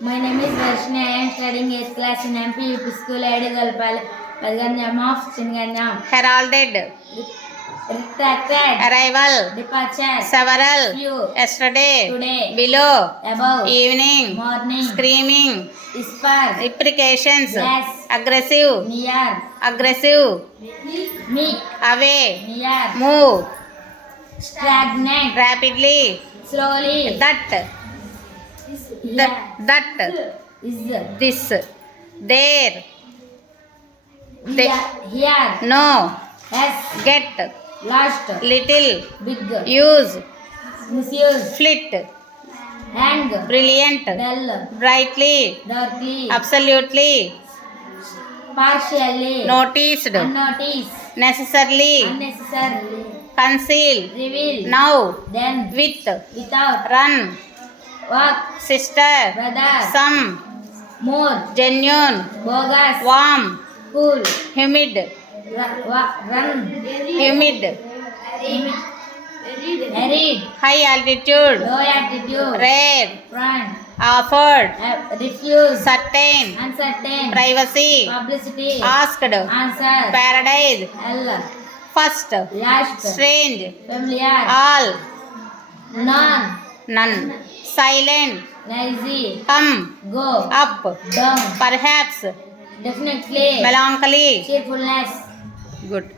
My name is Varshini. I am studying 8th class in MP UP School, Edigalpal, Padganyam of Chinganyam. Heralded. Retracted. Arrival. Departure. Several. Few. Yesterday. Today. Below. Above. Evening. Morning. Screaming. Whisper. Imprecations. Yes. Aggressive. Near. Aggressive. Meek. Away. Near. Move. Stagnant. Rapidly. Slowly. That. Yeah. That. Is. This. There. Here. No. Yes. Get. Lost. Little. Big. Use. Misuse. Flit. Hang. Brilliant. Dull. Brightly. Darkly. Absolutely. Partially. Noticed. Unnoticed. Necessarily. Unnecessarily. Conceal. Reveal. Now. Then. With. Without. Run. Walk. Sister. Brother. Some. More. Genuine. Bogus. Warm. Cool. Humid. Run. Humid. Arid. High altitude. Low altitude. Rare. Front. Offered. Refuse. Certain. Uncertain. Privacy. Publicity. Asked. Answer. Paradise. L. First. Last. Strange. Familiar. All. None. None. Silent. Lazy. Come. Go. Up. Down. Perhaps. Definitely. Melancholy. Cheerfulness. Good.